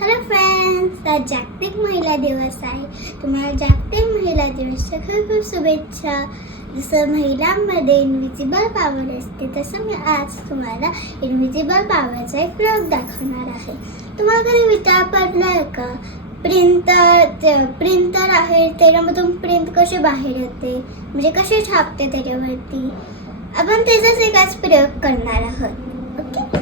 Hello friends आज जागतिक महिला दिवस आहे. तुम्हाला जागतिक महिला दिवसच्या खूप खूप शुभेच्छा. जसं महिलांमध्ये इन्व्हिजिबल पॉवर असते तसं मी आज तुम्हाला इन्व्हिजिबल पॉवरचा एक प्रयोग दाखवणार आहे. तुम्हाला कधी विचार पडला आहे का प्रिंटर प्रिंटर आहे त्याच्यामधून प्रिंट कसे बाहेर येते? म्हणजे कसे छापते त्याच्यावरती? आपण त्याचाच एकाच प्रयोग करणार आहोत. ओके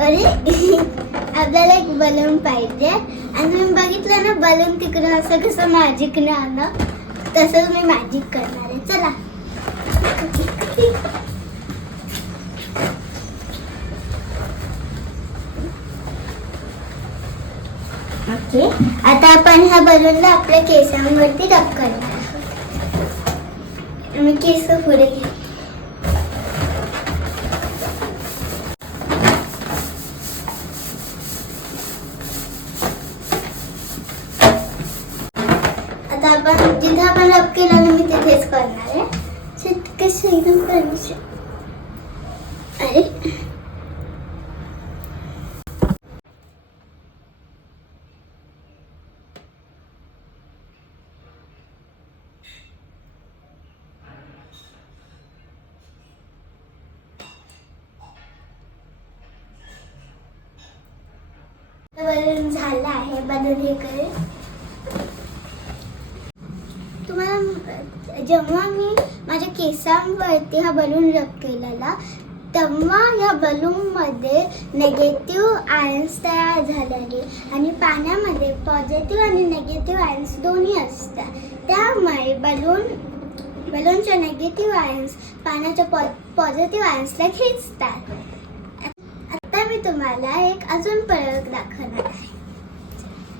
अरे आपल्याला एक बलून पाहिजे. आणि मी बघितलं ना बलून तिकडं असं कसं मॅजिकने आलं. तसंच मी मॅजिक करणार आहे. चला. ओके आता आपण ह्या बलूनला आपल्या केसांवरती डब करणार आम्ही केस पुढे घेऊ. आपण जिथे आपण रब केलं ना मी तिथेच करणार आहे. कसं एकदम परमिशन अरे. बलून झालं आहे बदल हे करेल तुम्हाला जेव्हा मी माझ्या केसांवरती हा बलून रब केलेला तेव्हा या बलूनमध्ये नेगेटिव्ह आयन्स तयार झालेले आणि पाण्यामध्ये पॉझिटिव्ह आणि नेगेटिव्ह आयन्स दोन्ही असतात. त्यामुळे बलून बलूनच्या नेगेटिव्ह आयन्स पाण्याच्या पॉ पॉझिटिव्ह आयन्सला खेचतात. आता मी तुम्हाला एक अजून प्रयोग दाखवणार आहे.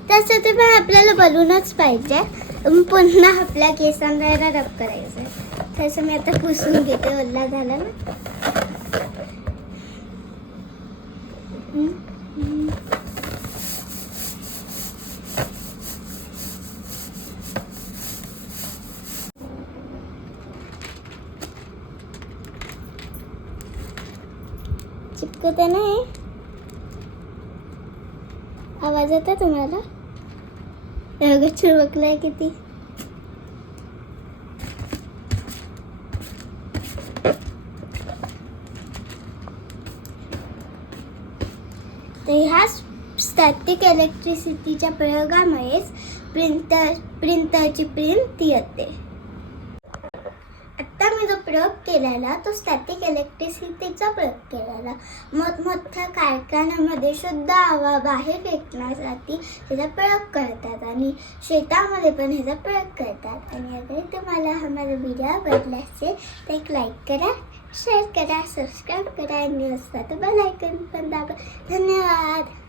त्यासाठी पण आपल्याला बलूनच पाहिजे. पुन्हा आपल्या केसांना रब करायचं तसं मी आता पुसून घेते ओला झाला ना. चिपकत नाही आवाज येतो तुम्हाला? एवढं चिरवकलाय किती. तर ह्या स्टॅटिक इलेक्ट्रिसिटीच्या प्रयोगामुळेच प्रिंटर प्रिंटरची प्रिंट येते. प्रयोग केलेला तो स्टॅटिक इलेक्ट्रिसिटीचा प्रयोग केलेला. मोठमोठ्या कारखान्यामध्ये शुद्ध हवा बाहेर फेकण्यासाठी ह्याचा प्रयोग करतात आणि शेतामध्ये पण ह्याचा प्रयोग करतात. आणि अगर तुम्हाला हा माझा व्हिडिओ आवडला असेल तर एक लाईक करा शेअर करा सबस्क्राईब करा आणि असतात बेल आयकन पण दाबा. धन्यवाद!